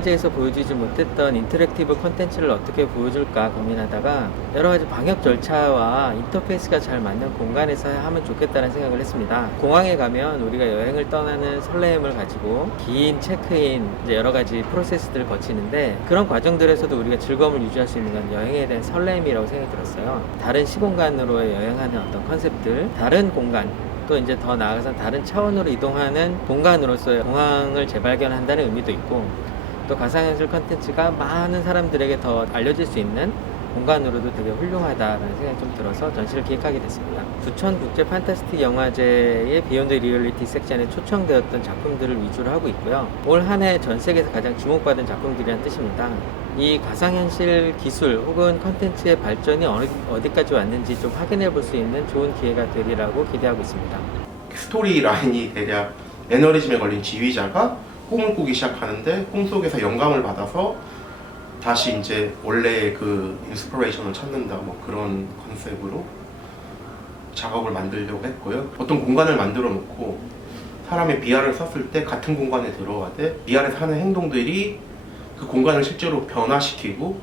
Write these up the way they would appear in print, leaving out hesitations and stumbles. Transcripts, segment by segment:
영화제에서 보여주지 못했던 인터랙티브 콘텐츠를 어떻게 보여줄까 고민하다가 여러 가지 방역 절차와 인터페이스가 잘 맞는 공간에서 하면 좋겠다는 생각을 했습니다. 공항에 가면 우리가 여행을 떠나는 설렘을 가지고 긴 체크인, 이제 여러 가지 프로세스들을 거치는데 그런 과정들에서도 우리가 즐거움을 유지할 수 있는 건 여행에 대한 설렘이라고 생각이 들었어요. 다른 시공간으로 여행하는 어떤 컨셉들, 다른 공간, 또 이제 더 나아가서 다른 차원으로 이동하는 공간으로서 공항을 재발견한다는 의미도 있고, 또 가상현실 컨텐츠가 많은 사람들에게 더 알려질 수 있는 공간으로도 되게 훌륭하다라는 생각이 좀 들어서 전시를 기획하게 됐습니다. 부천 국제 판타스틱 영화제의 비욘드 리얼리티 섹션에 초청되었던 작품들을 위주로 하고 있고요. 올 한 해 전 세계에서 가장 주목받은 작품들이란 뜻입니다. 이 가상현실 기술 혹은 컨텐츠의 발전이 어디까지 왔는지 좀 확인해 볼 수 있는 좋은 기회가 되리라고 기대하고 있습니다. 스토리 라인이 대략 매너리즘에 걸린 지휘자가 꿈을 꾸기 시작하는데 꿈속에서 영감을 받아서 다시 이제 원래의 그 인스피레이션을 찾는다, 뭐 그런 컨셉으로 작업을 만들려고 했고요. 어떤 공간을 만들어 놓고 사람이 VR을 썼을 때 같은 공간에 들어가되 VR에서 하는 행동들이 그 공간을 실제로 변화시키고,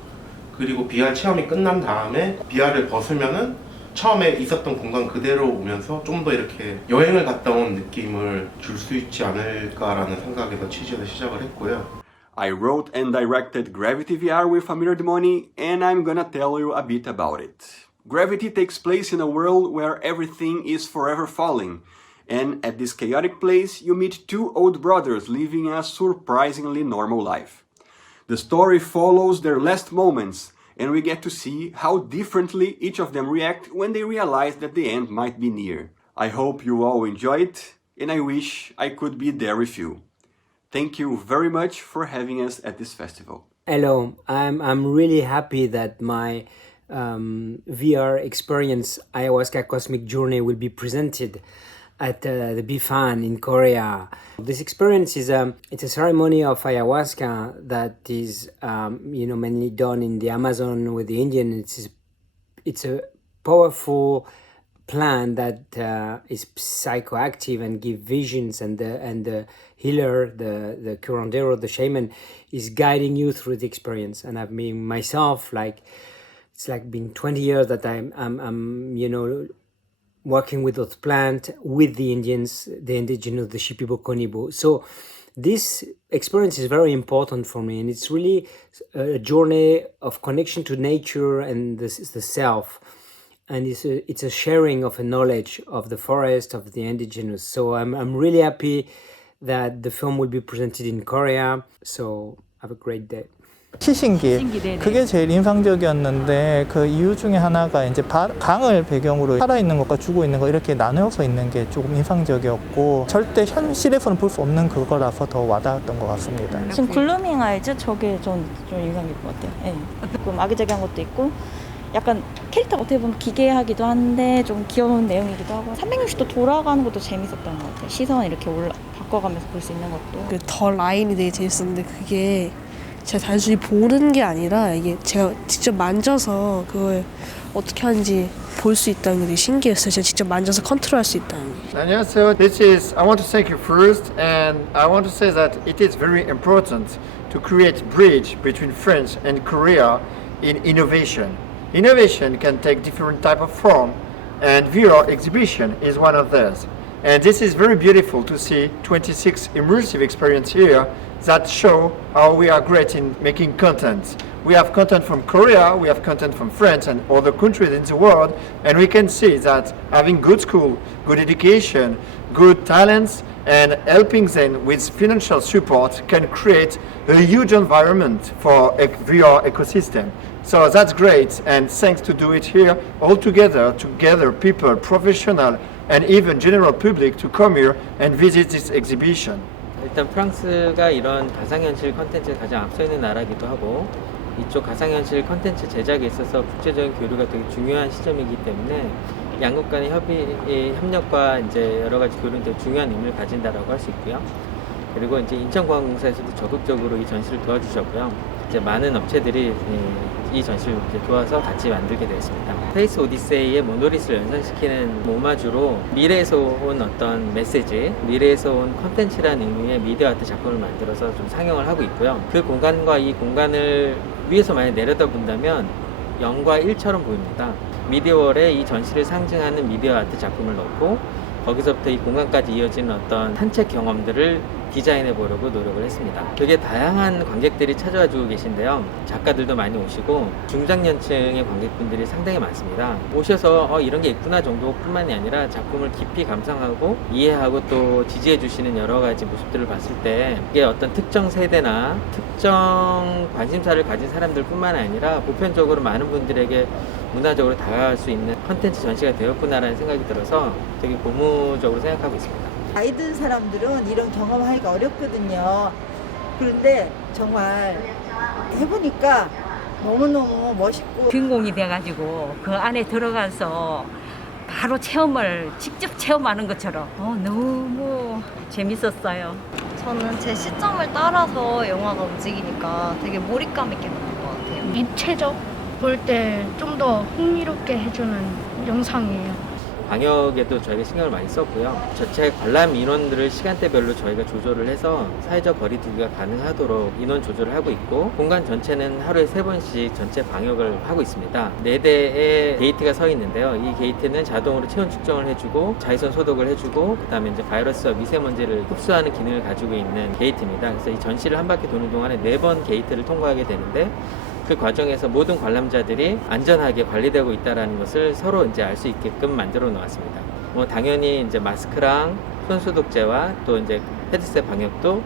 그리고 VR 체험이 끝난 다음에 VR을 벗으면은 처음에 있었던 공간 그대로 오면서 좀 더 이렇게 여행을 갔다 온 느낌을 줄 수 있지 않을까라는 생각에서 취지를 시작을 했고요. I wrote and directed Gravity VR with Amir Demoni, and I'm gonna tell you a bit about it. Gravity takes place in a world where everything is forever falling, and at this chaotic place you meet two old brothers living a surprisingly normal life. The story follows their last moments, and we get to see how differently each of them react when they realize that the end might be near. I hope you all enjoy it, and I wish I could be there with you. Thank you very much for having us at this festival. Hello, I'm really happy that my VR experience, Ayahuasca Cosmic Journey, will be presented at the Bifan in Korea. This experience is it's a ceremony of ayahuasca that is mainly done in the Amazon with the Indian. It's a powerful plant that is psychoactive and give visions, and the healer, the curandero, the shaman, is guiding you through the experience. And I've been myself, like, it's like been 20 years that I'm working with those plant with the Indians, the indigenous, the Shipibo Konibo. So this experience is very important for me, and it's really a journey of connection to nature and the self. And it's a sharing of a knowledge of the forest, of the indigenous. So I'm really happy that the film will be presented in Korea. So have a great day. 시신기, 그게 제일 인상적이었는데, 그 이유 중에 하나가 이제 강을 배경으로 살아있는 것과 죽어 있는 거 이렇게 나누어서 있는 게 조금 인상적이었고, 절대 현실에서는 볼 수 없는 그거라서 더 와닿았던 것 같습니다. 지금 글루밍 아이즈 저게 좀 인상 깊은 것 같아요. 네. 조금 아기자기한 것도 있고, 약간 캐릭터가 어떻게 보면 기괴하기도 한데 좀 귀여운 내용이기도 하고, 360도 돌아가는 것도 재밌었던 것 같아요. 시선 이렇게 바꿔가면서 볼 수 있는 것도. 더 라인이 되게 재밌었는데, 그게 제가 단순히 보는 게 아니라 이게 제가 직접 만져서 그걸 어떻게 하는지 볼 수 있다는 게 되게 신기했어요. 제가 직접 만져서 컨트롤할 수 있다는 게. 안녕하세요. I want to thank you first, and I want to say that it is very important to create bridge between France and Korea in innovation. Innovation can take different type of form, and VR exhibition is one of those. And this is very beautiful to see 26 immersive experience here that show how we are great in making content. We have content from Korea, we have content from France and other countries in the world, and we can see that having good school, good education, good talents, and helping them with financial support can create a huge environment for a VR ecosystem. So that's great, and thanks to do it here all together people, professional, and even general public to come here and visit this exhibition. 일단 프랑스가 이런 가상현실 컨텐츠에 가장 앞서 있는 나라이기도 하고, 이쪽 가상현실 컨텐츠 제작에 있어서 국제적인 교류가 되게 중요한 시점이기 때문에 양국 간의 협력과 이제 여러 가지 교류는 되게 중요한 의미를 가진다라고 할 수 있고요. 그리고 이제 인천공항공사에서도 적극적으로 이 전시를 도와주셨고요. 이제 많은 업체들이 이 전시를 이제 도와서 같이 만들게 되었습니다. 스페이스 오디세이의 모노리스를 연상시키는 오마주로 미래에서 온 어떤 메시지, 미래에서 온 컨텐츠라는 의미의 미디어 아트 작품을 만들어서 좀 상영을 하고 있고요. 그 공간과 이 공간을 위에서 만약 내려다본다면 0과 1처럼 보입니다. 미디어월에 이 전시를 상징하는 미디어 아트 작품을 넣고 거기서부터 이 공간까지 이어지는 어떤 산책 경험들을 디자인해 보려고 노력을 했습니다. 되게 다양한 관객들이 찾아와 주고 계신데요. 작가들도 많이 오시고 중장년층의 관객분들이 상당히 많습니다. 오셔서 이런 게 있구나 정도뿐만이 아니라 작품을 깊이 감상하고 이해하고 또 지지해 주시는 여러 가지 모습들을 봤을 때 이게 어떤 특정 세대나 특정 관심사를 가진 사람들뿐만 아니라 보편적으로 많은 분들에게 문화적으로 다가갈 수 있는 컨텐츠 전시가 되었구나라는 생각이 들어서 되게 고무적으로 생각하고 있습니다. 나이 든 사람들은 이런 경험하기가 어렵거든요. 그런데 정말 해보니까 너무너무 멋있고 주인공이 돼가지고 그 안에 들어가서 바로 체험을 직접 체험하는 것처럼 너무 재밌었어요. 저는 제 시점을 따라서 영화가 움직이니까 되게 몰입감 있게 보는 것 같아요. 입체적 볼 때 좀 더 흥미롭게 해주는 영상이에요. 방역에도 저희가 신경을 많이 썼고요. 전체 관람 인원들을 시간대별로 저희가 조절을 해서 사회적 거리두기가 가능하도록 인원 조절을 하고 있고 공간 전체는 하루에 3번씩 전체 방역을 하고 있습니다. 4대의 게이트가 서 있는데요. 이 게이트는 자동으로 체온 측정을 해주고 자외선 소독을 해주고 그 다음에 이제 바이러스와 미세먼지를 흡수하는 기능을 가지고 있는 게이트입니다. 그래서 이 전시를 한 바퀴 도는 동안에 4번 게이트를 통과하게 되는데 그 과정에서 모든 관람자들이 안전하게 관리되고 있다는 것을 서로 이제 알 수 있게끔 만들어 놓았습니다. 당연히 이제 마스크랑 손소독제와 또 이제 헤드셋 방역도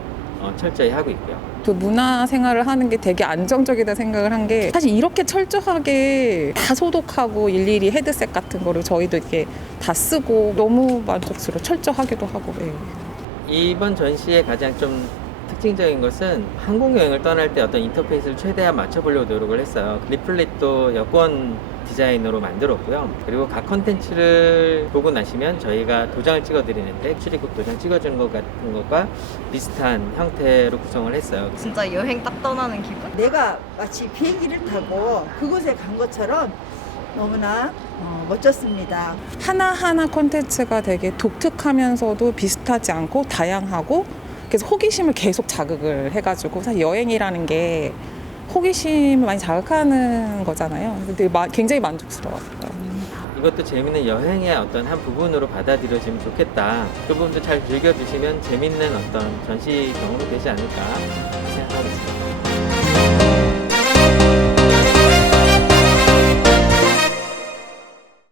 철저히 하고 있고요. 그 문화 생활을 하는 게 되게 안정적이다 생각을 한 게 사실 이렇게 철저하게 다 소독하고 일일이 헤드셋 같은 거를 저희도 이렇게 다 쓰고 너무 만족스러워 철저하기도 하고. 네. 이번 전시의 가장 좀 특징적인 것은 항공 여행을 떠날 때 어떤 인터페이스를 최대한 맞춰보려고 노력을 했어요. 리플릿도 여권 디자인으로 만들었고요. 그리고 각 컨텐츠를 보고 나시면 저희가 도장을 찍어드리는데 출입국 도장 찍어주는 것 같은 것과 비슷한 형태로 구성을 했어요. 진짜 여행 딱 떠나는 기분? 내가 마치 비행기를 타고 그곳에 간 것처럼 너무나 멋졌습니다. 하나하나 콘텐츠가 되게 독특하면서도 비슷하지 않고 다양하고 그래서 호기심을 계속 자극을 해가지고 사실 여행이라는 게 호기심을 많이 자극하는 거잖아요. 근데 굉장히 만족스러웠어요. 이것도 재밌는 여행의 어떤 한 부분으로 받아들여지면 좋겠다. 그 부분도 잘 즐겨주시면 재밌는 어떤 전시 경험이 되지 않을까 생각하고 있습니다.